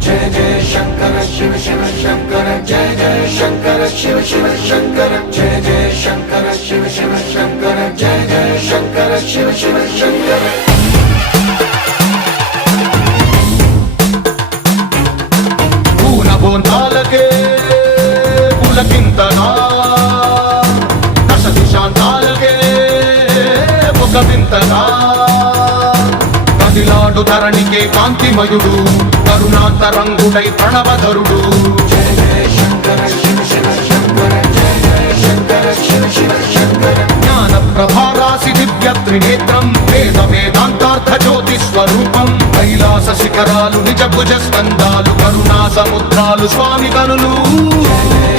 జయ జయ శంకర శివ శివ శంకర జయ జయ శంకర శివ శివ శంకర జయ జయ శంకర శివ శివ శంకర జయ జయ శంకర శివ శివ శంకర పూలబోందాలకే పులకింతగా దశ దిశాంతాలకే ఒక వింతగా కదిలాడు ధరణికే కాంతిమయుడు కరుణాంతరంగుడై ప్రణవధరుడు జయ జయ శంకర శివ శివ శంకర జయ జయ శంకర శివ శివ శంకర జ్ఞాన ప్రభారాసి దివ్య త్రినేత్రం వేద వేదాంతార్థ జ్యోతి స్వరూపం కైలాస శిఖరాలు నిజ భుజ స్కందాలు కరుణా సముద్రాలు స్వామి కనులు జయ జయ